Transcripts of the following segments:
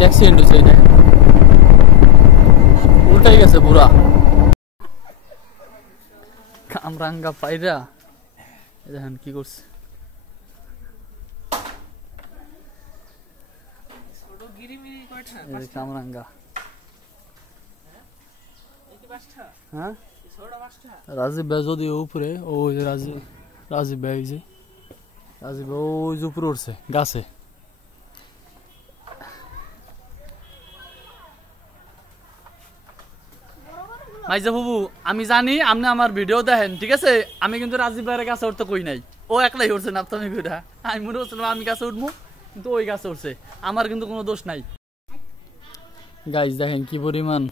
একটা অ্যাক্সিডেন্ট হয়েছে, এটা উল্টাই গেছে পুরা। কামরাঙ্গা পায়রা দেখেন কি করছে। কামরাঙ্গা হ্যাঁ রাজীব ভাই যদিও উপরে, ওই রাজীব ভাই যে রাজীব ভাই ওই যে উপরে উঠছে গাছে। মাইজা বাবু আমি জানি আপনি আমার ভিডিও দেখেন, ঠিক আছে? আমি কিন্তু রাজীব ভাইয়ের গাছে উঠতে কই নাই, ও একলাই উঠছে না। তুমি ঘুরা আমি মনে করছিলাম আমি গাছে উঠবো, কিন্তু ওই গাছে উঠছে, আমার কিন্তু কোনো দোষ নাই। গাইজ দেখেন কি পরিমাণ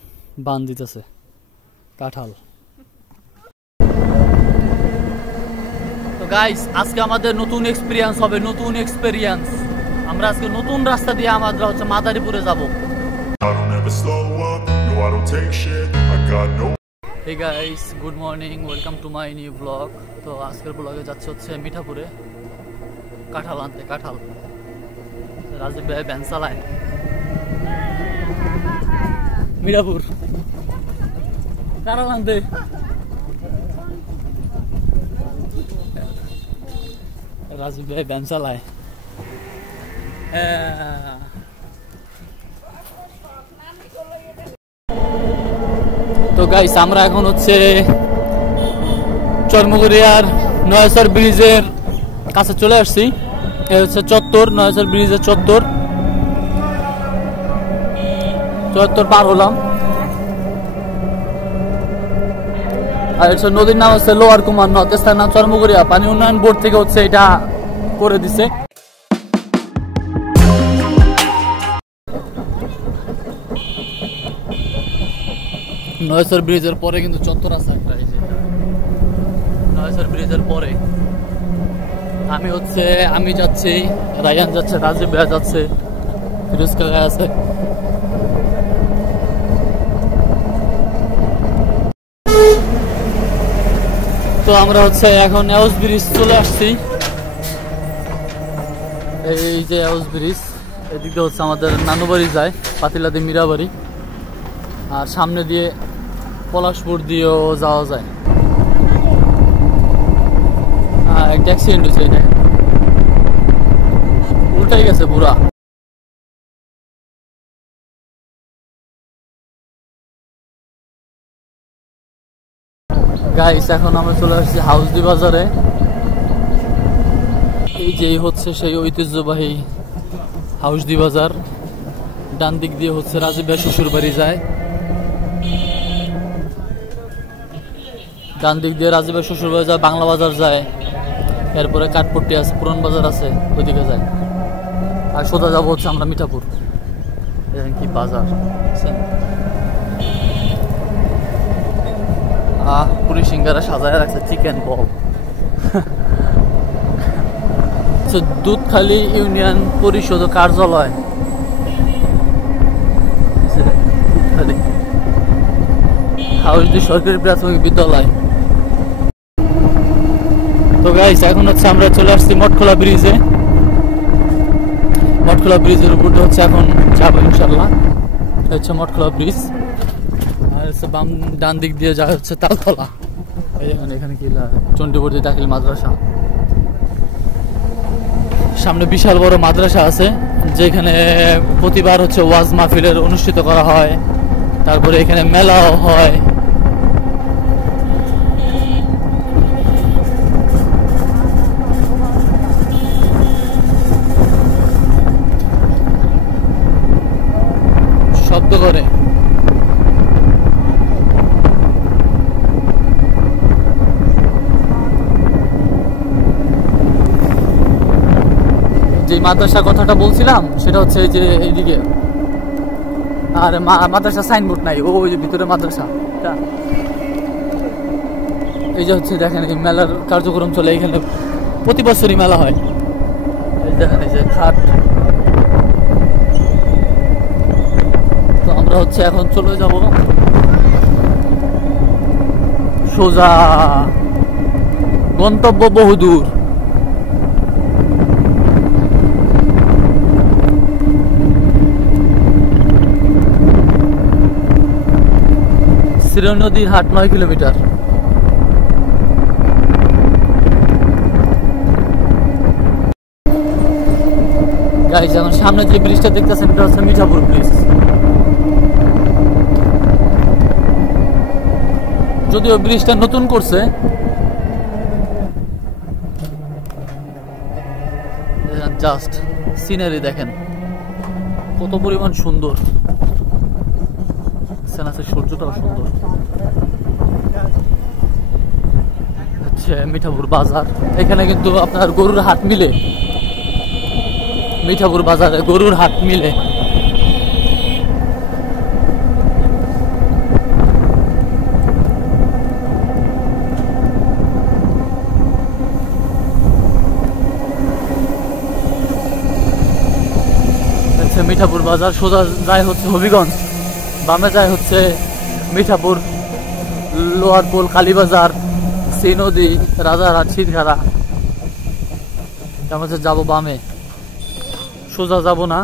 বান দিতেছে কাঁঠাল। তো গাইজ আজকে আমাদের নতুন এক্সপিরিয়েন্স হবে, নতুন এক্সপিরিয়েন্স। আমরা আজকে নতুন রাস্তা দিয়ে আমরা হচ্ছে মাদারীপুরে যাব। Hey guys, good morning, welcome to my new vlog. তো আজকের ব্লগে যাচ্ছে হচ্ছে মিঠাপুরে কাঁঠাল আনতে। কাঁঠাল রাজীব ভাই ভ্যান চালায় মিঠাপুর কাঁঠাল আনতে। রাজীব ভাই ভ্যান চালায়। তো গাইস আমরা এখন হচ্ছে চরমুগরিয়ার নয়াসর ব্রিজের কাছে চলে আসছি। এই হচ্ছে চত্বর, নয়াসর ব্রিজের চত্বর পার হলাম। আর হচ্ছে নদীর নাম হচ্ছে লোয়ার কুমার নদ, স্থানের নাম চরমুগরিয়া। পানি উন্নয়ন বোর্ড থেকে হচ্ছে এটা করে দিছে। নয়াসর ব্রিজের পরে কিন্তু চত্বর আছে একটা। নয়াসর ব্রিজের পরে আমি যাচ্ছি, রায়ান যাচ্ছে, রাজীব ভাই যাচ্ছে, ফিরোজ কাকা আছে। তো আমরা হচ্ছে এখন এউস ব্রিজ চলে আসছি। এই যে এউস ব্রিজ, এদিকে হচ্ছে আমাদের নানুবাড়ি যায়, পাতিলাদি মীরাবাড়ি, আর সামনে দিয়ে পলাশপুর দিয়েও যাওয়া যায়। একটা অ্যাক্সিডেন্ট হয়েছে, এটা উল্টাই গেছে পুরা। গাইস এখন আমরা চলে আসছি হাউসদি বাজারে। এই যে হচ্ছে সেই ঐতিহ্যবাহী হাউসদি বাজার। ডান দিক দিয়ে হচ্ছে রাজীব ভাই শ্বশুর বাড়ি যায়, ডান দিক দিয়ে রাজীব ভাই শ্বশুর বাড়ি যায়, বাংলা বাজার যায়, এরপরে কাঠপট্টি আছে, পুরান বাজার আছে, ওইদিকে যায়। আর সোজা যাবো হচ্ছে আমরা মিঠাপুর। দেখেন কি বাজার, পুরি সিঙ্গারা সাজায় রাখছে, চিকেন বল। দুধখালি ইউনিয়ন পরিষদ কার্যালয়, হাউসদি সরকারি প্রাথমিক বিদ্যালয়। তো গাইস এখন হচ্ছে আমরা চলে আসছি মঠখোলা ব্রিজে। মঠখোলা ব্রিজের উপরে হচ্ছে এখন যাবো ইনশাল্লাহ। হচ্ছে মঠখোলা ব্রিজ, আর হচ্ছে বাম ডান দিক দিয়ে যা হচ্ছে তালতলা। এখানে কি চণ্ডীবর্তী দাখিল মাদ্রাসা, সামনে বিশাল বড় মাদ্রাসা আছে, যেখানে প্রতিবার হচ্ছে ওয়াজ মাহফিলের অনুষ্ঠিত করা হয়। তারপরে এখানে মেলাও হয়। শব্দ করে যে মাদ্রাসা কথাটা বলছিলাম সেটা হচ্ছে এই যে এইদিকে, আর মাদ্রাসা সাইনবোর্ড নাই, ওই যে ভিতরে মাদ্রাসা। এই যে হচ্ছে দেখেন এই মেলার কার্যক্রম চলে, এখানে প্রতি বছরই মেলা হয়। এই দেখেন এই যে খাট। তো আমরা হচ্ছে এখন চলে যাব সোজা, গন্তব্য বহুদূর। সিরুই নদীর হাট 9 কিলোমিটার। গাইস এখন সামনে যে ব্রিজটা দেখতেছেন এটা হচ্ছে মিঠাপুর ব্রিজ। যদিও ব্রিজটা নতুন করছে, জাস্ট সিনারি দেখেন কত পরিমাণ সুন্দর, সূর্যটাও সুন্দর। হচ্ছে মিঠাপুর বাজার, এখানে কিন্তু আপনার গরুর হাট মিলে, মিঠাপুর বাজারে গরুর হাট মিলে। মিঠাপুর বাজার সোজা যায় হচ্ছে হবিগঞ্জ, বামে যায় হচ্ছে মিঠাপুর, লোয়ার পোল, কালীবাজার, সি নদী, রাজারহাট, শীতখারা। আমরা যাবো বামে, সোজা যাব না,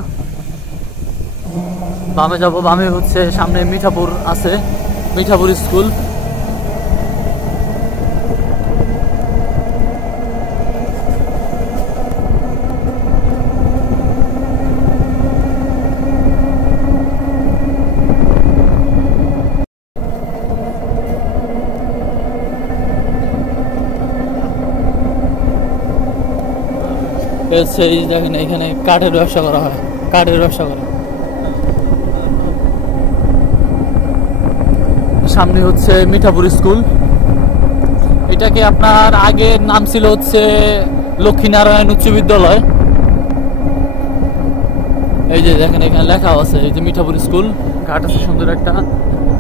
বামে যাব। বামে হচ্ছে সামনে মিঠাপুর আছে, মিঠাপুর স্কুল। এই দেখেন এখানে কাঠের ব্যবসা করা হয়, কাঠের ব্যবসা করে। সামনে হচ্ছে মিঠাপুর স্কুল। এটাকে আপনার আগের নাম ছিল হচ্ছে লক্ষ্মীনারায়ণ উচ্চ বিদ্যালয়। এই যে দেখেন এখানে লেখা আছে, এই যে মিঠাপুর স্কুল, ঘাট আছে সুন্দর একটা,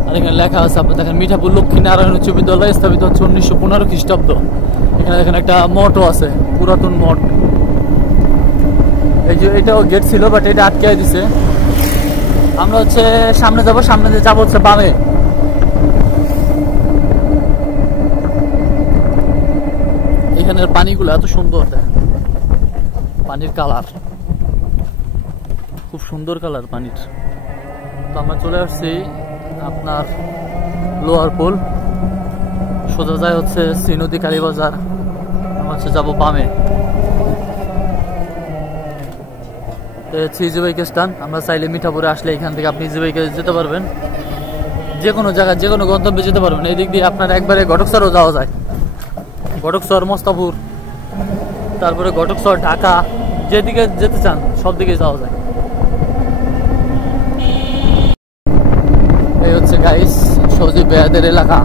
আর এখানে লেখা আছে আপনি দেখেন মিঠাপুর লক্ষ্মীনারায়ণ উচ্চ বিদ্যালয় স্থাপিত হচ্ছে 1915 খ্রিস্টাব্দ। এখানে দেখেন একটা মঠও আছে, পুরাতন মঠ। এই যে এটাও গেট ছিল, বাট এটা আটকে দিছে। আমরা হচ্ছে সামনে যাব, সামনে যাব হচ্ছে বামে। এখানের পানিগুলো এত সুন্দর, দেখেন পানির কালার খুব সুন্দর কালার পানির। তো আমরা চলে আসছি আপনার লোয়ার পোল, সোজা যায় হচ্ছে সি নদী, কালীবাজার। আমরা হচ্ছে যাবো বামে। ইজি বাইকের স্ট্যান্ড, আমরা চাইলে মিঠাপুরে আসলে এখান থেকে আপনি ইজি বাইকে যেতে পারবেন, যে কোনো জায়গায় যে কোনো গন্তব্যে যেতে পারবেন। এই দিক দিয়ে আপনার একবারে ঘটকসরও যাওয়া যায়, ঘটকসর, মস্তাপুর, তারপরে ঘটকসর, ঢাকা, যেদিকে যেতে চান সব দিকে যাওয়া যায়। এই হচ্ছে গাইস সজীব ভাইয়াদের এলাকা।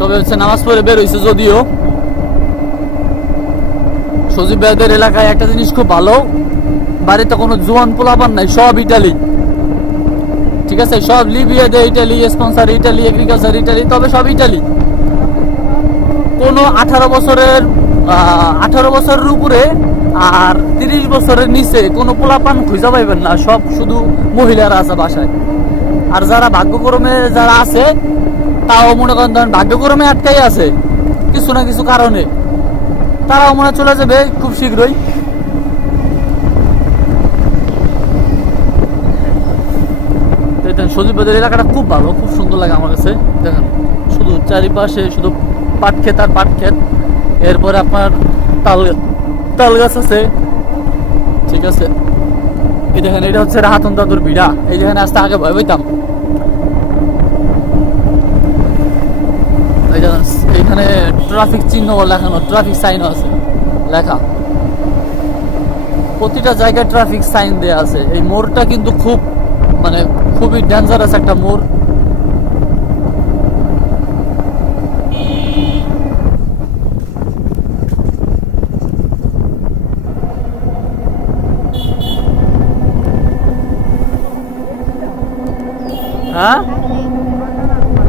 সবে হচ্ছে নামাজ পড়ে বের হয়েছে, যদিও সজীব ভাইয়াদের এলাকায় একটা জিনিস খুব ভালো, বাড়িতে কোনো জোয়ান পোলাপান নাই, সব ইটালি। ঠিক আছে, সব লিবিয়া দে Italy, sponsor Italy, agriculture Italy, তবে সব ইটালি। কোনো 18 বছরের উপরে আর 30 বছরের নিচে কোনো পোলাপান খুঁজে পাইবেন না, সব শুধু মহিলারা আছে বাসায়। আর যারা ভাগ্যক্রমে যারা আছে, তাও মনে করেন ধরেন ভাগ্যক্রমে আটকাই আছে কিছু না কিছু কারণে, তারাও মনে চলে যাবে খুব শীঘ্রই। সজীব ভাইদের এলাকাটা খুব ভালো, খুব সুন্দর লাগে আমার কাছে। দেখেন শুধু চারিপাশে শুধু পাট ক্ষেত আর পাট ক্ষেত, এরপরে আপনার তাল গাছ আছে। ঠিক আছে, এই দেখেন এটা হচ্ছে রাহাতন দাদুর ভিড়া। এই যেখানে আসতে আগে ভয় পাইতাম। এই দেখেন এখানে ট্রাফিক চিহ্ন লেখানো, ট্রাফিক সাইনও আছে লেখা, প্রতিটা জায়গায় ট্রাফিক সাইন দেয়া আছে। এই মোড়টা কিন্তু খুব মানে খুবই ডেঞ্জারাস একটা মোড়। হ্যাঁ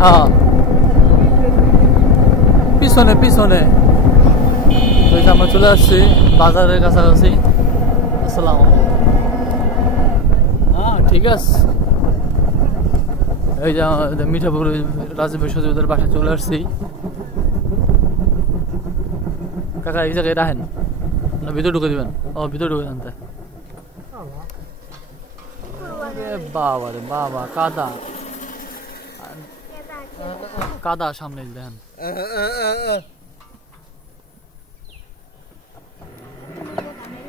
হ্যাঁ, পিছনে পিছনে আমরা চলে আসছি বাজারের কাছাকাছি। আসসালাম, হ্যাঁ ঠিক আছে। এই যে মিঠাপুর রাজীব সজীবদের বাসায় চলে আসছি। কাকা এই জায়গায় রাখেন। না ভিতরে ঢুকে দিবেন। ও ভিতরে ঢুকে দেন। বাবা রে বাবা, কাদা কাদা সামনে দেন।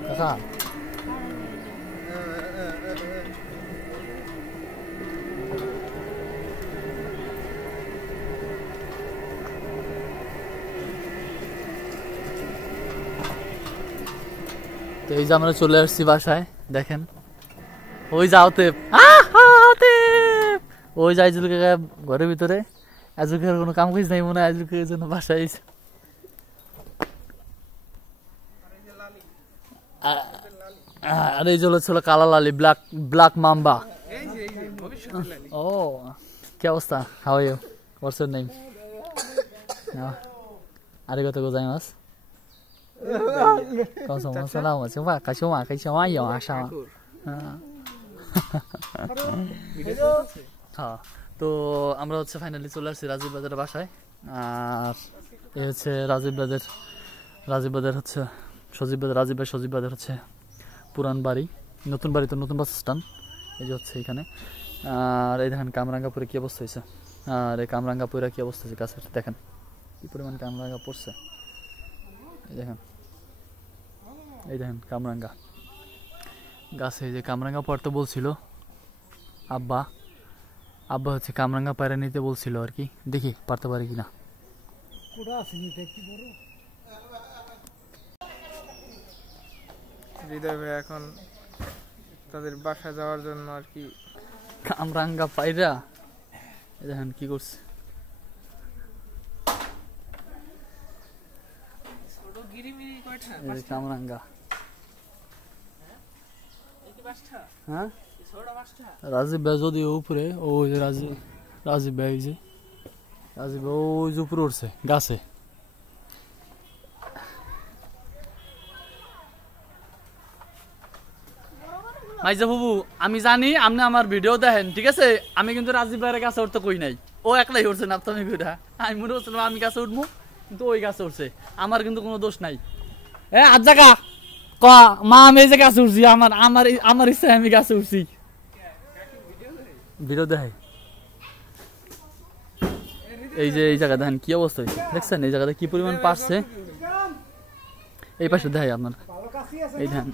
কাকা তো এই যে আমরা চলে আসছি বাসায়, দেখেন ওই যাওতে ওই যে আইজুল কাকা ঘরের ভিতরে। আইজুল কাকার কোনো কাম কাজ নাই মনে হয়, আইজুল কাকার জন্য বাসায় আর এই যে ছিল কালা লালি, ব্ল্যাক ব্ল্যাক মাম্বা। ও কি অবস্থা? How are you? What's your name? আরিগাতো গোজাইমাসু। তো আমরা হচ্ছে ফাইনালি চলে আসছি রাজীব ব্রাদারের বাসায়। আর এই হচ্ছে রাজীব ব্রাদার হচ্ছে সজীব ব্রাদার, রাজীব ভাই সজীব ব্রাদার হচ্ছে পুরান বাড়ি, নতুন বাড়ি তো নতুন বাস স্ট্যান্ড এই যে হচ্ছে এখানে। আর এই দেখেন কামরাঙ্গাপুরে কি অবস্থা হয়েছে, আর এই কামরাঙ্গাপুরে কি অবস্থা হয়েছে গাছের, দেখেন কি পরিমাণ কামরাঙ্গা পড়ছে। এই দেখেন কামরাঙ্গা গাছে, যে কামরাঙ্গা পড়তে বলছিল আব্বা হচ্ছে কামরাঙ্গা পায়রা নিতে বলছিল আর কি, দেখি পারতে পারি কিনা। হৃদয় ভাই এখন তাদের বাসা যাওয়ার জন্য আর কি কামরাঙ্গা পায়রা দেখেন কি করছে। কামরাঙ্গা হ্যাঁ রাজীব ভাই যদি উপরে, ওই যে রাজীব ভাই ওই যে উপরে উঠছে গাছে। মাইজা বাবু আমি জানি আপনি আমার ভিডিও দেখেন, ঠিক আছে? আমি কিন্তু রাজীব ভাইয়ের কাছে উঠতে কই নাই, ও একলাই উঠছে না তুমি ঘুরা। আমি মনে করছিলাম আমি গাছে উঠবো, কিন্তু ওই গাছে উঠছে, আমার কিন্তু কোনো দোষ নাই। আজ জায়গা ক মা আমি এই যে গাছে উঠছি, আমার ইচ্ছায় আমি গাছে উঠছি। ভিডিও দেখাই এই যে এই জায়গা দেখেন কি অবস্থা হয়েছে, দেখছেন এই জায়গাতে কি পরিমাণ পারছে। এই পাশে দেখাই আপনার, এই দেখেন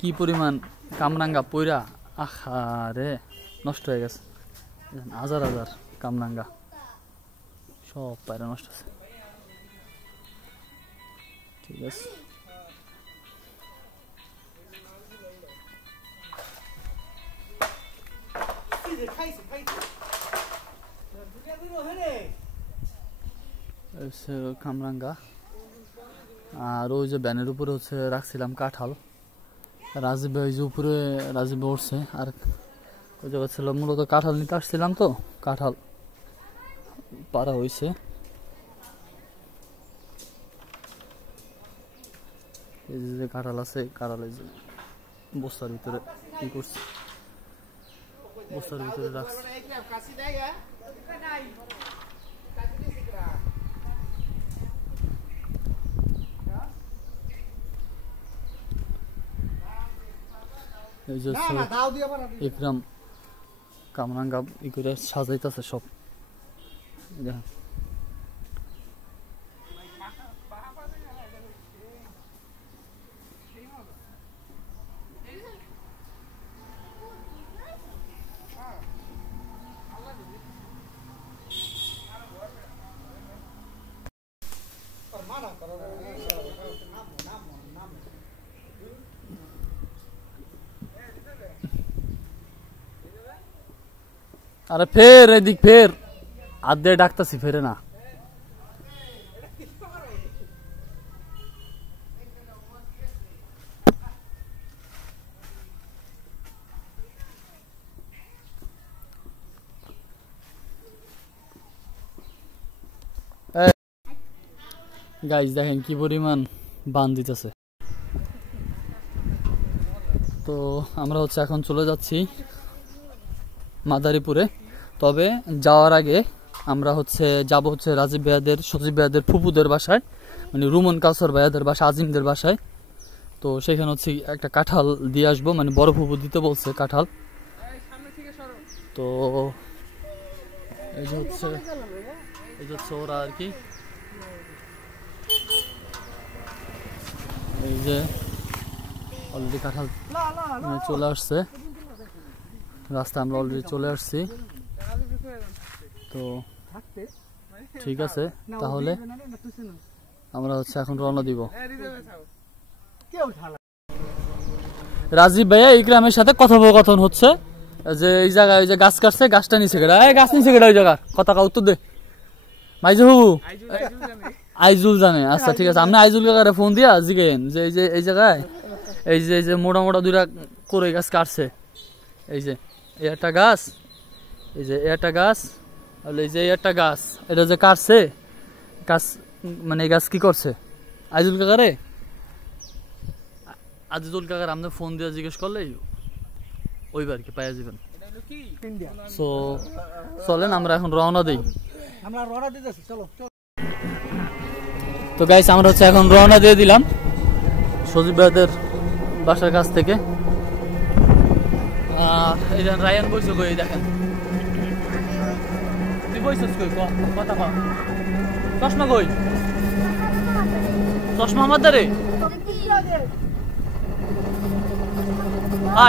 কি পরিমাণ কামরাঙ্গা পইরা, আহারে নষ্ট হয়ে গেছে। হাজার হাজার কামরাঙ্গা সব পায়রা নষ্ট আছে। ঠিক আছে কামরাঙ্গা। আর ওই যে ব্যানের উপরে হচ্ছে রাখছিলাম কাঁঠাল, রাজীব ভাই যে উপরে রাজীব ভাই উঠছে। আর ওই জায়গা ছিল মূলত কাঁঠাল নিতে আসছিলাম, তো কাঁঠাল পারা হয়েছে। এই যে কাঁঠাল আছে, কাঁঠাল এই যে বস্তার ভিতরে কি করছে, বস্তার ভিতরে রাখছে। এই যে ইকরাম কামরাঙ্গা ই করে সাজাইতেছে সব। আরে ফের এদিক ফের আদে ডাকতাছি, ফেরে না। গাইস দেখেন কি পরিমাণ বান দিতেছে। তো আমরা হচ্ছে এখন চলে যাচ্ছি মাদারীপুরে। তবে যাওয়ার আগে আমরা হচ্ছে যাব হচ্ছে রাজীব ভাইয়াদের, সজীব ভাইয়াদের ফুপুদের বাসায়, মানে রুমন কাউসার ভাইয়াদের বাসা, আজিমদের বাসায়। তো সেখানে হচ্ছে একটা কাঁঠাল দিয়ে আসবো, মানে বড় ফুপু দিতে বলছে কাঁঠাল। তো এই যে হচ্ছে ওরা আর কি, এই যে অলরেডি কাঁঠাল চলে আসছে রাস্তা, আমরা অলরেডি চলে আসছি। তো ঠিক আছে, তাহলে আমরা হচ্ছে এখন রওনা দিব। রাজীব ভাইয়া ইকরামের সাথে কথোপকথন হচ্ছে যে এই জায়গায় ওই যে গাছ কাটছে, গাছটা নিচে কেটে, এই গাছ নিচে কেটে ওই জায়গার কথা কা উত্তর দে মাইজু বাবু। আইজুল জানে, আচ্ছা ঠিক আছে। আপনি আইজুল কাকারে ফোন দিয়া জিগেন যে এই জায়গায় এই যে মোটা মোটা দুইটা করে গাছ কাটছে, এই যে এই একটা গাছ, এই যে একটা গাছ, আর এই যে একটা গাছ, এটা যে কাটছে গাছ, মানে এই গাছ কি করছে আইজুল কাকারে, আজিজুল কাকার আপনি ফোন দিয়ে জিজ্ঞেস করলেই ওইবার কি পাইয়া যাবেন। সো চলেন আমরা এখন রওনা দিই। তো গাইস আমরা হচ্ছে এখন রওনা দিয়ে দিলাম সজীব ভাইদের বাসার কাছ থেকে। এই যে রায়ান বইছো কই, দেখেন তুই বইছস কই, কথা কও। চশমা কই, চশমা আমাদের রে।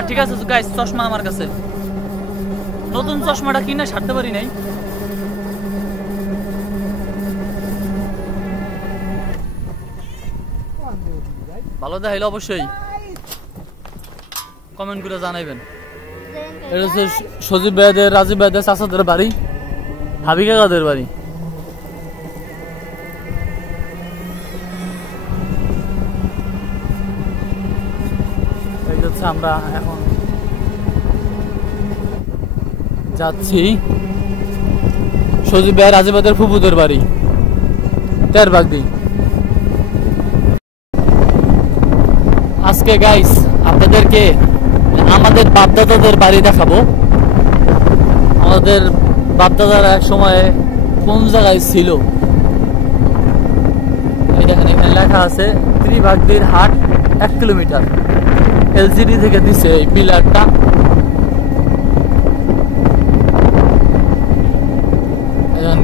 ঠিক আছে গাইস, চশমা আমার কাছে, নতুন চশমাটা কিনে সারতে পারি নাই। ভালো দেখাইলে অবশ্যই কমেন্ট করে জানাইবেন। এটা হচ্ছে সজীব ভাইদের, রাজীব ভাইদের চাচাদের বাড়ি, হাবি কাকাদের বাড়ি। এই হচ্ছে আমরা এখন যাচ্ছি সজীব ভাই রাজীব ভাইদের ফুপুদের বাড়ি তেরবাগদি। আজকে গাইস আপনাদেরকে আমাদের বাপদাদাদের বাড়ি দেখাবো। আমাদের বাপদাদারা এক সময় কোন জায়গায় ছিল, এই দেখেন এখানে লেখা আছে ত্রিভাগদির হাট 1 কিলোমিটার। এলজিডি থেকে দিছে এই পিলারটা।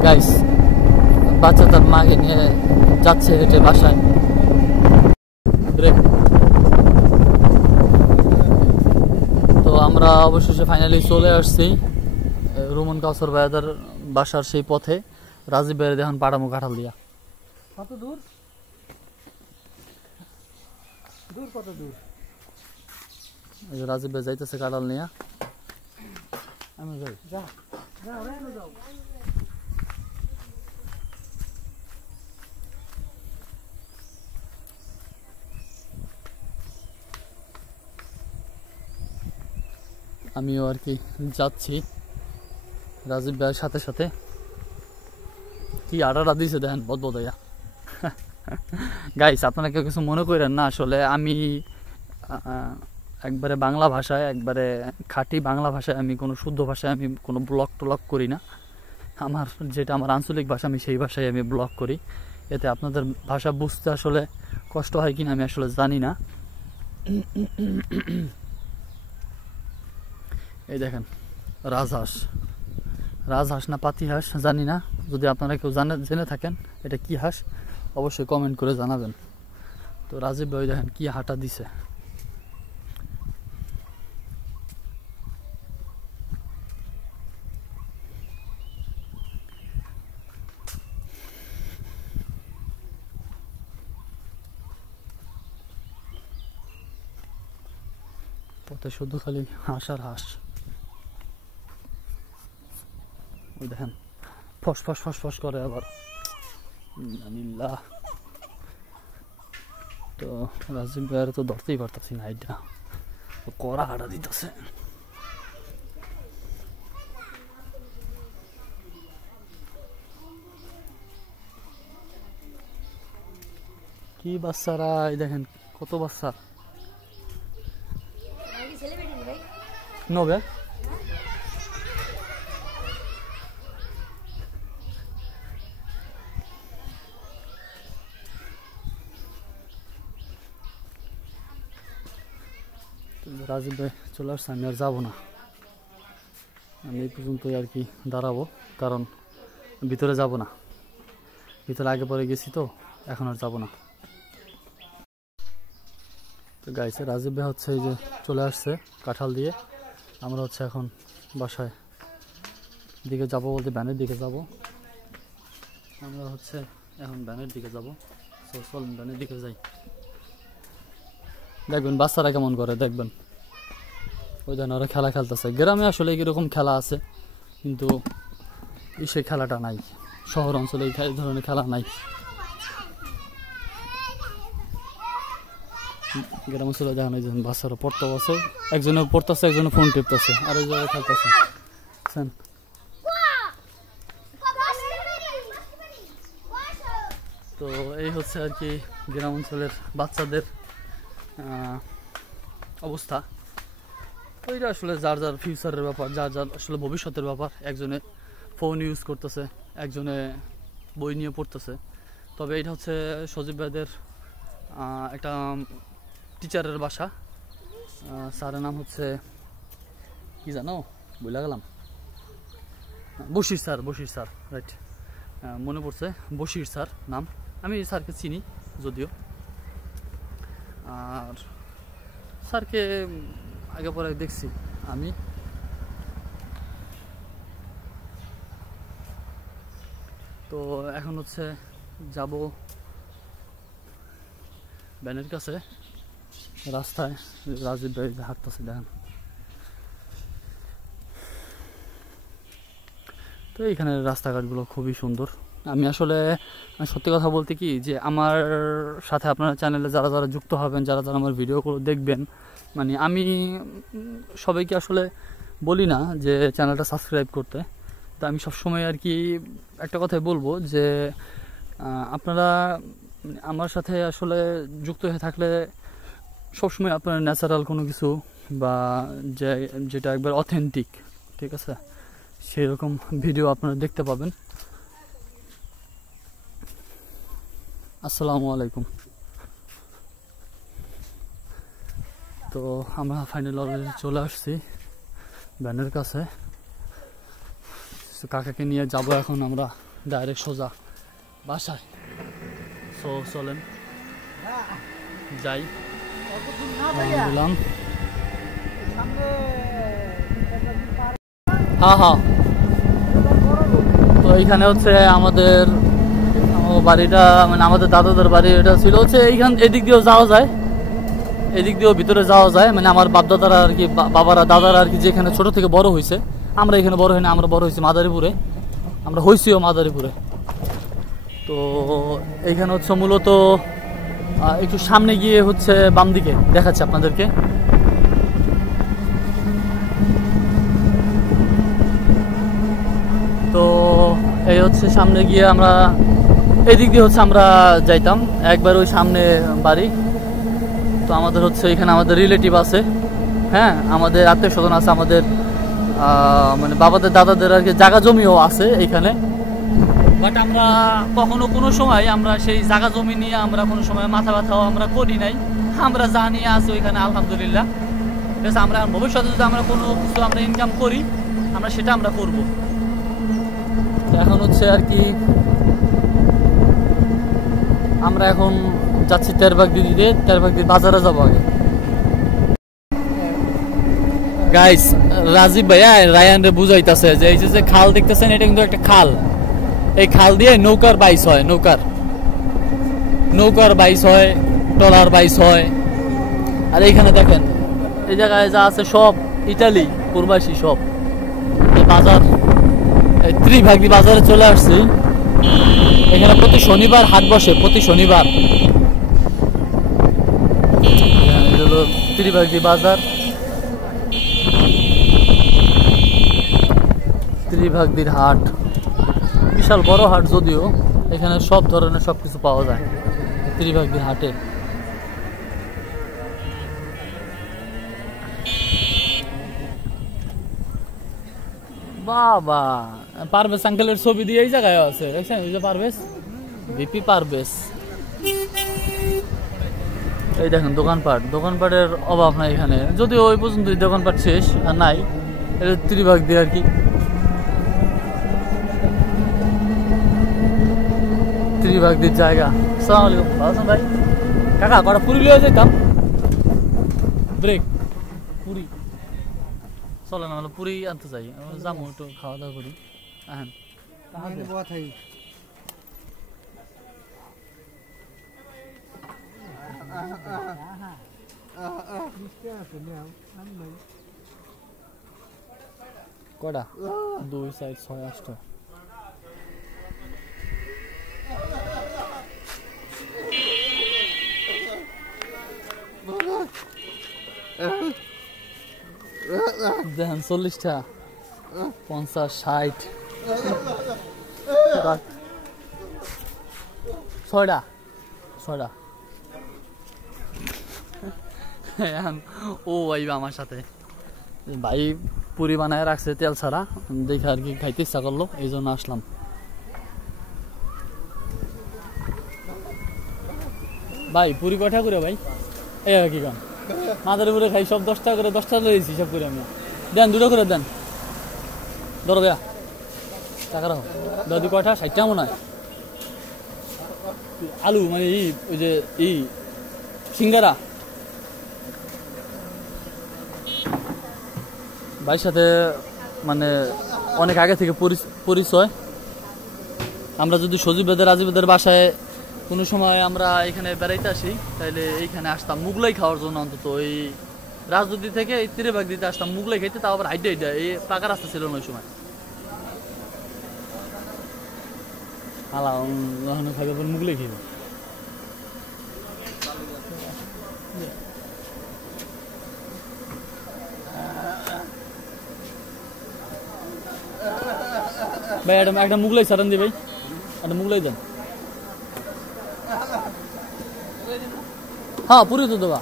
গাইস বাচ্চা তার মাকে নিয়ে যাচ্ছে হেঁটে বাসায়। তো আমরা অবশেষে ফাইনালি চলে আসছি রুমন কাউসার ভাইয়াদের বাসার সেই পথে। রাজীব ভাইয়ের দেখুন পাড়ামো কাঁঠাল দিয়া। কত দূর কত দূর, রাজীব ভাই যাইতেছে কাঁঠাল নিয়া। আমি যাই, যাও আমিও আর কি যাচ্ছি রাজীব ভাইয়ের সাথে সাথে। কি আডাটা দিছে দেখেন বদবদাইয়া। গাইস আপনারা কেউ কিছু মনে করেন না, আসলে আমি একবারে বাংলা ভাষায়, একবারে খাঁটি বাংলা ভাষায়, আমি কোনো শুদ্ধ ভাষায় আমি কোনো ব্লগ টলগ করি না। আমার যেটা আমার আঞ্চলিক ভাষা আমি সেই ভাষায় আমি ব্লগ করি। এতে আপনাদের ভাষা বুঝতে আসলে কষ্ট হয় কিনা আমি আসলে জানি না। এই দেখেন রাজহাঁস, রাজহাঁস না পাতি হাঁস জানি না, যদি আপনারা কেউ জেনে থাকেন এটা কি হাঁস অবশ্যই কমেন্ট করে জানাবেন। তো রাজীব ভাই দেখেন কি হাঁটা দিছে। পথে শুধু খালি হাঁস আর হাঁস। ওই দেখেন ফস ফস ফস ফস করে আবার। তো রাজীব ভাইয়ের তো ধরতেই পারতেছি না, এটা কড়া হাঁটা দিতেছে। কি বাচ্চারা, এই দেখেন কত বাচ্চা। নো ব্যাগ রাজীব ভাই চলে আসছে, আমি আর যাবো না, আমি এই পর্যন্তই আর কি দাঁড়াবো, কারণ ভিতরে যাব না, ভিতরে আগে পরে গেছি তো, এখন আর যাবো না। তো গাইছে রাজীব ভাই হচ্ছে এই যে চলে আসছে কাঁঠাল দিয়ে, আমরা হচ্ছে এখন বাসায় দিকে যাব, বলতে ভ্যানের দিকে যাব, আমরা হচ্ছে এখন ভ্যানের দিকে যাব। চল ভ্যানের দিকে যাই। দেখবেন বাচ্চারা কেমন করে, দেখবেন ওই জন্য ওরা খেলা খেলতেছে। গ্রামে আসলে এরকম খেলা আছে, কিন্তু সেই খেলাটা নাই, শহর অঞ্চলে এই ধরনের খেলা নাই। গ্রাম অঞ্চলে দেখা নাই, যখন বাচ্চারা পড়তে আছে, একজনে পড়তেছে, একজনে ফোন টিপতেছে, আর ওই জায়গায় খেলতেছে। তো এই হচ্ছে আর কি গ্রাম অঞ্চলের বাচ্চাদের অবস্থা। তো এটা আসলে যার যার ফিউচারের ব্যাপার, যার যার আসলে ভবিষ্যতের ব্যাপার। একজনে ফোন ইউজ করতেছে, একজনে বই নিয়ে পড়তেছে। তবে এটা হচ্ছে সজীব ভাইদের একটা টিচারের বাসা। স্যারের নাম হচ্ছে কি জানো, বলে গেলাম, বশির স্যার, রাইট, মনে পড়ছে, বশির স্যার নাম। আমি স্যারকে চিনি যদিও, আর স্যারকে আগে পরে দেখছি আমি। তো এখন হচ্ছে যাব ব্যানের কাছে, রাস্তায় রাজীব ভাই হাঁটতেছে দেখেন। তো এইখানে রাস্তাঘাটগুলো খুবই সুন্দর। আমি আসলে সত্যি কথা বলতে কি, যে আমার সাথে আপনার চ্যানেলে যারা যারা যুক্ত হবেন, যারা যারা আমার ভিডিওগুলো দেখবেন, মানে আমি সবাইকে আসলে বলি না যে চ্যানেলটা সাবস্ক্রাইব করতে। তো আমি সবসময় আর কি একটা কথাই বলবো যে আপনারা আমার সাথে আসলে যুক্ত হয়ে থাকলে সবসময় আপনার ন্যাচারাল কোনো কিছু, বা যেটা একবার অথেন্টিক, ঠিক আছে, সেই রকম ভিডিও আপনারা দেখতে পাবেন। আসসালামু আলাইকুম। তো আমরা ফাইনাল অলরেডি চলে আসছি ব্যানের কাছে। কাকাকে নিয়ে যাব এখন আমরা ডাইরেক্ট সোজা বাসায়। সো চলেন যাই, বললাম হ্যাঁ। তো এইখানে হচ্ছে আমাদের বাড়িটা, মানে আমাদের দাদাদের বাড়ি এটা ছিল হচ্ছে এইখান, এদিক দিয়েও যাওয়া যায়, এদিক দিয়েও ভিতরে যাওয়া যায়। মানে আমার বাপদাদারা আর কি, বাবারা দাদারা আর কি যেখানে ছোট থেকে বড় হয়েছে, আমরা এখানে বড় হই না, আমরা বড় হয়েছি মাদারীপুরে, আমরা হয়েছিও মাদারীপুরে। তো এইখানে হচ্ছে মূলত একটু সামনে গিয়ে হচ্ছে বাম দিকে দেখাচ্ছে আপনাদেরকে। তো এই হচ্ছে সামনে গিয়ে আমরা এদিক দিয়ে হচ্ছে আমরা যাইতাম, একবার ওই সামনে বাড়ি। তো আমাদের হচ্ছে এখানে আমাদের রিলেটিভ আছে, হ্যাঁ, আমাদের আত্মীয় স্বজন আছে, আমাদের মানে বাবাদের দাদাদের আর কি জায়গা জমিও আছে এইখানে। বাট আমরা কখনো কোনো সময় আমরা সেই জায়গা জমি নিয়ে আমরা কোনো সময় মাথা ব্যথাও আমরা করি নাই। আমরা যা নিয়ে আছি ওইখানে আলহামদুলিল্লাহ, ঠিক আছে। আমরা ভবিষ্যতে যদি আমরা কোনো কিছু আমরা ইনকাম করি, আমরা সেটা আমরা করব। তো এখন হচ্ছে আর কি আমরা এখন যাচ্ছি তেরবাগ দিদিতে, তেরবাগ দিদি বাজারে যাবো আগে। গাইস, রাজীব ভাইয়া রায়ান রে বুঝাইতেছে যে এই যে খাল দেখতেছেন, এটা কিন্তু একটা খাল। এই খাল দিয়ে নৌকার বাইস হয়, নৌকার বাইস হয়, ট্রলার বাইস হয়। আর এইখানে দেখেন এই জায়গায় যা আছে সব ইটালি প্রবাসী সব। এই বাজার, এই ত্রিভাগী বাজারে চলে আসছি। এখানে প্রতি শনিবার হাট বসে, প্রতি শনিবার। ত্রিভাগী বাজার, ত্রিভাগীর হাট, বিশাল বড় হাট যদিও, এখানে সব ধরনের সবকিছু পাওয়া যায় ত্রিভাগীর হাটে। বাবা, পারভেজ আঙ্কেলের ছবি দিয়ে এই জায়গায় আছে, দেখছেন? পারভেজ, ভিপি পারভেজ। এই দেখেন দোকানপাটের অভাব নাই এখানে, যদিও ওই পর্যন্ত দোকানপাট শেষ আর নাই, এটা 3 ভাগ দিয়ে আর কি। 3 ভাগ দিয়ে জায়গা। আসসালামু আলাইকুম, ভালো আছেন ভাই? কাকা কটা পুরি লিয়ে যেতাম, ব্রেক পুরি চলে না, হলো পুরি আনতে চাই, যাবো একটু খাওয়া দাওয়া করি। হ্যাঁ কটা 2 4 6 8টা। দেখেন 40টা 50 60 6টা ও আইবা আমার সাথে, ভাই পুরি বানায় রাখছে তেল ছাড়া, দেখে আর কি খাইতে ইচ্ছা করলো, এই জন্য আসলাম। ভাই পুরি কটা করে ভাই? এই কি কাম মাথার উপরে খাই, সব 10 টাকা করে, 10 টাকা লইছি সব করে আমি। দেন 2টা করে দেন, ধরো দেয়া টাকা রাখো। দাদি কয়টা? 60টা মনে হয়। আলু মানে ওই যে সিঙ্গারা। ভাইয়ের সাথে মানে অনেক আগে থেকে পরিচয়। আমরা যদি সজীব বেদের রাজীব বেদের বাসায় কোনো সময় আমরা এখানে বেড়াইতে আসি, তাইলে এইখানে আসতাম মুগলাই খাওয়ার জন্য। অন্তত ওই রাজনীতি থেকে 3 ভাগ দিতে আসতাম মুগলাই খাইতে, তাও আবার হাইডা এই পাকা রাস্তা ছিল না ওই সময়। হালা খাইবে মুগলাই খাইবে। ভাই একটা মুগলাই সারান দি ভাই, একটা মুগলাই দেন। হ্যাঁ পুরি তো দেবা।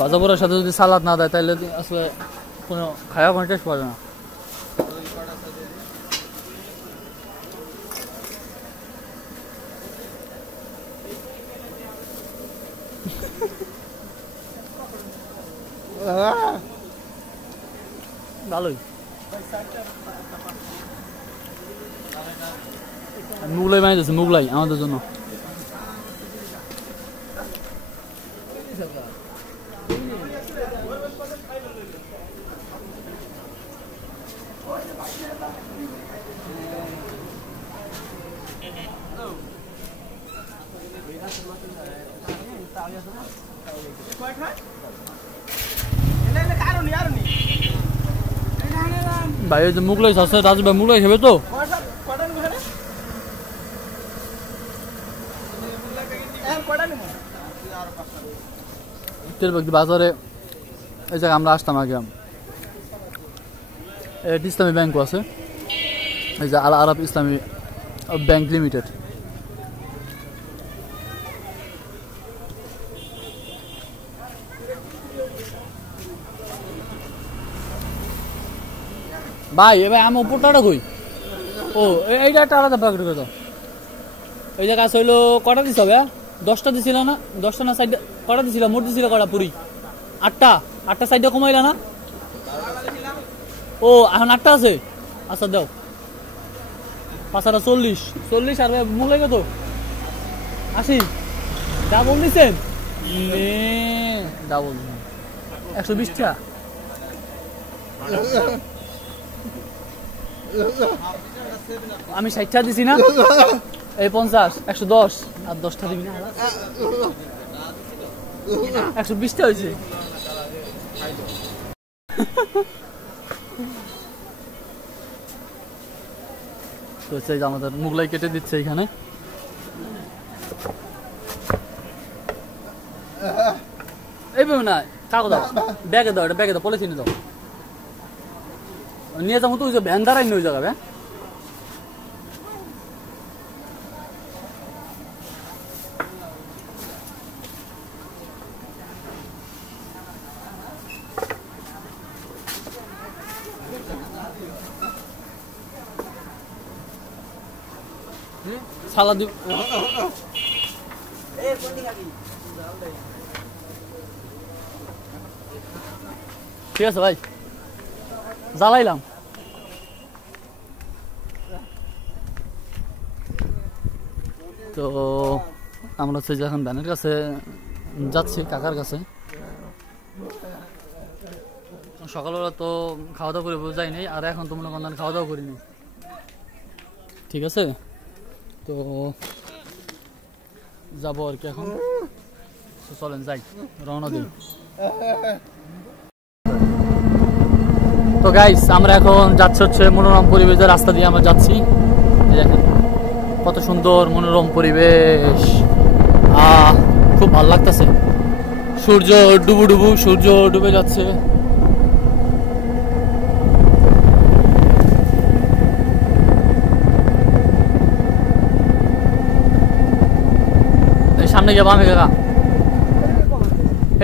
ভাজা পোড়ার সাথে যদি সালাদ না দেয় তাহলে আসলে কোনো খাওয়া কোনো টেস্ট পাওয়া যায় না। ভালোই মুগলাই বানিয়েছে, মুগলাই আমাদের জন্য। ভাই ওই যে মুগলাই আছে, রাজু ভাই মুগলাই খাবে তো? বাজারে এই জায়গায় আমরা আসতাম আগে, ইসলামী ব্যাংকও আছে, এই যে আল আরব ইসলামী ব্যাংক লিমিটেড। ভাই এবার আমার উপরটা কই? ও এইটা একটা আলাদা প্যাকেট করে দাও। ওই জায়গা আছে হইলো কটা দিস হবে? 10টা দিছিল না? 10টা না সাইডে কটা দিছিল? মোট দিছিল কটা পুরি? 8টা সাইডে কমাইলা না? ও এখন 8টা আছে, আচ্ছা দাও। 5 40 আর মুগলাই কত? 80। ডাবল দিচ্ছেন? ডাবল 120টা। আমি 60টা দিছি না, এই 50 110 আর 10টা দিবি না, 120টা হয়েছে। তো আমাদের মুগলাই কেটে দিচ্ছে এখানে। এইভাবে না, কাগজ দাও, ব্যাগে দাও, এটা ব্যাগে দাও, পলিথিনে দাও, নিয়ে যাবো তো ওই যে ভ্যান দাঁড়াই ওই জায়গা। ফালা দিব। ঠিক আছে ভাই, জ্বালাইলাম। তো আমরা হচ্ছে যখন ভ্যানের কাছে যাচ্ছি, কাকার কাছে। সকালবেলা তো খাওয়া দাওয়া করে বোঝাই নেই, আর এখন তো মনে করেন খাওয়া দাওয়া করিনি। ঠিক আছে, তো যাবো আর কি এখন। চলেন যাই, রওনা দিই। তো গাইস, আমরা এখন যাচ্ছি হচ্ছে মনোরম পরিবেশের রাস্তা দিয়ে আমরা যাচ্ছি। দেখেন কত সুন্দর মনোরম পরিবেশ, খুব ভালো লাগতেছে। সূর্য ডুবু সূর্য ডুবে যাচ্ছে। সামনে গিয়ে বামে কাকা,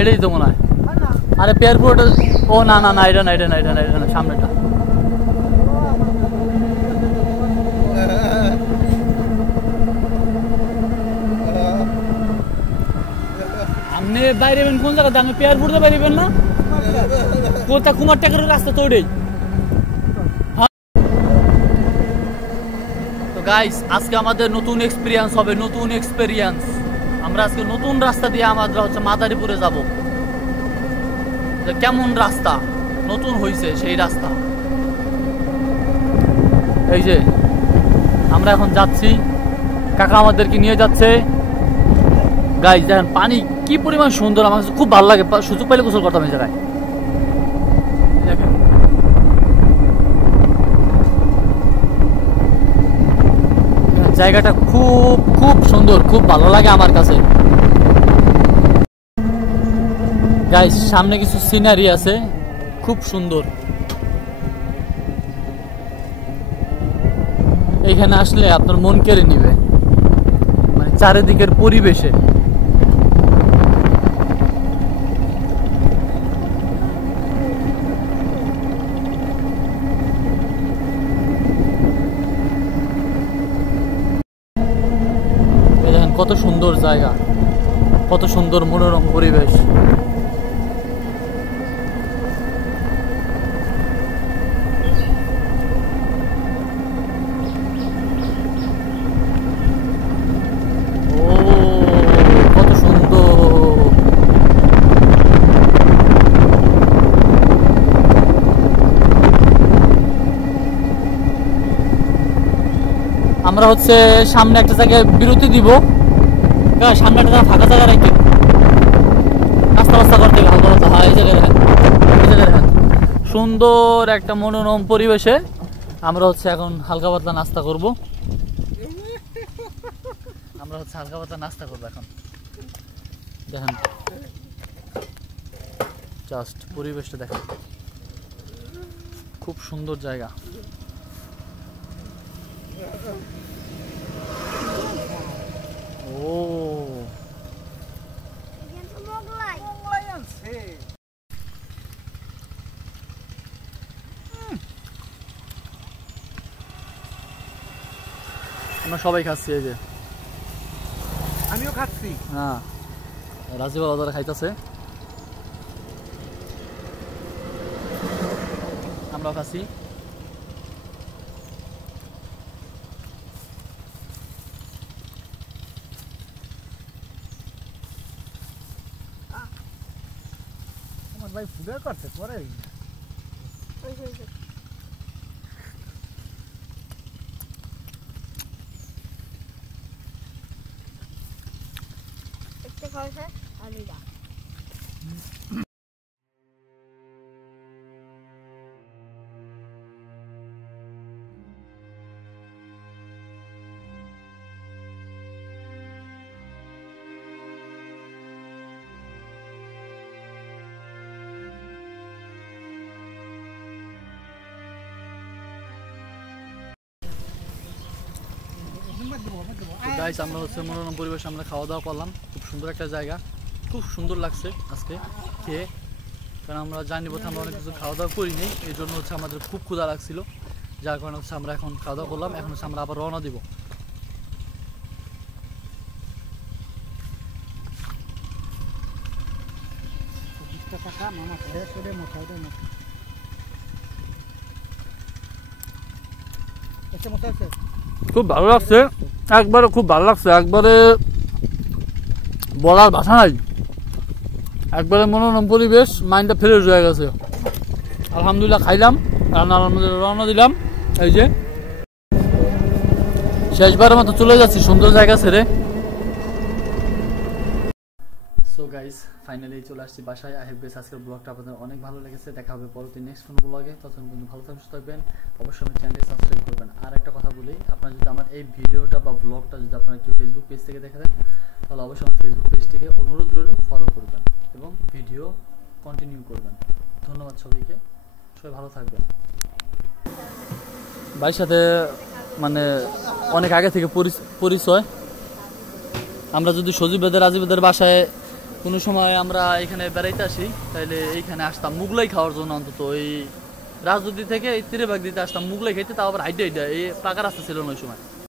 এটাই তো মনে হয়। আরে পেয়ারপুর, ও না না না, এটা না, এটা না, এটা না, এটা না, সামনেটা। আপনি বাইরে কোন জায়গাতে? আমি পেয়ারপুরতে বাইরেবেন না, কোথা কুমার টাকার রাস্তা তো ওটাই। তো গাইস, আজকে আমাদের নতুন এক্সপিরিয়েন্স হবে, নতুন এক্সপিরিয়েন্স। আমরা আজকে নতুন রাস্তা দিয়ে আমরা হচ্ছে মাদারীপুরে যাব। কেমন রাস্তা নতুন হয়েছে সেই রাস্তা। এই যে আমরা এখন যাচ্ছি, কাকা আমাদেরকে নিয়ে যাচ্ছে। গাইস দেখেন পানি কি পরিমাণ সুন্দর, আমার খুব ভালো লাগে। সুযোগ পাইলে গোসল করতাম এই জায়গায়। জায়গাটা খুব খুব সুন্দর, খুব ভালো লাগে আমার কাছে। গাইস সামনে কিছু সিনারি আছে, খুব সুন্দর। এখানে আসলে আপনার মন কেড়ে নিবে, মানে চারিদিকের পরিবেশে। দেখেন কত সুন্দর জায়গা, কত সুন্দর মনোরম পরিবেশ। আমরা হচ্ছে সামনে একটা জায়গায় বিরতি দিব, সামনে একটা ফাঁকা জায়গা রেখে নাস্তা বাস্তা করতে হালকা হালকা। হ্যাঁ, এই জায়গায় দেখেন সুন্দর একটা মনোরম পরিবেশে আমরা হচ্ছে এখন হালকা পাতলা নাস্তা করব। আমরা হচ্ছে হালকা পাতলা নাস্তা করবো এখন। দেখেন জাস্ট পরিবেশটা দেখেন, খুব সুন্দর জায়গা। ও আমরা সবাই খাচ্ছি, এই যে আমিও খাচ্ছি। হ্যাঁ, রাজীব বাবা খাইতেছে, আমরাও খাচ্ছি। আমার ভাই ফুডার করতে পরে গাইস আমরা হচ্ছে মনোরম পরিবেশ আমরা খাওয়া দাওয়া করলাম, খুব সুন্দর একটা জায়গা, খুব সুন্দর লাগছে আজকে খেয়ে। কারণ আমরা জানি পথে আমরা অনেক কিছু খাওয়া দাওয়া করিনি, এই জন্য হচ্ছে আমাদের খুব ক্ষুধা লাগছিল, যার কারণে হচ্ছে আমরা এখন খাওয়া দাওয়া করলাম। এখন হচ্ছে আমরা আবার রওনা দিব। খুব ভালো লাগছে, একবারে খুব ভালো লাগছে, একবারে বলার ভাষা নাই, একবারে মনোরম পরিবেশ, মাইন্ডটা ফ্রেশ হয়ে গেছে। আলহামদুলিল্লাহ খাইলাম, রান্নার মধ্যে রওনা দিলাম। এই যে শেষবারের মতো চলে যাচ্ছি সুন্দর জায়গা ছেড়ে। সো গাইস ফাইনালি চলে আসছি বাসায়। আই হোপ গাইস আজকের ব্লগটা আপনাদের অনেক ভালো লেগেছে। দেখা হবে পরবর্তী নেক্সট কোনো ব্লগে, ততক্ষণ পর্যন্ত ভালো থাকবেন, সুস্থ থাকবেন। অবশ্যই আমার চ্যানেলটি সাবস্ক্রাইব করবেন। আর একটা কথা বলি, আপনারা যদি আমার এই ভিডিওটা বা ব্লগটা যদি আপনারা কেউ ফেসবুক পেজ থেকে দেখে দেন, তাহলে অবশ্যই আমার ফেসবুক পেজটিকে অনুরোধ রইল ফলো করবেন এবং ভিডিও কন্টিনিউ করবেন। ধন্যবাদ সবাইকে, সবাই ভালো থাকবেন। ভাইয়ের সাথে মানে অনেক আগে থেকে পরিচয়। আমরা যদি সজীবেদের রাজীবেদের বাসায় কোনো সময় আমরা এখানে বেড়াইতে আসি, তাইলে এইখানে আসতাম মুগলাই খাওয়ার জন্য। অন্তত এই রাজনীতি থেকে এই 3 ভাগ দিতে আসতাম মুগলাই খাইতে, তাও আবার হাইডে এই পাকা রাস্তা ছিল না ওই সময়।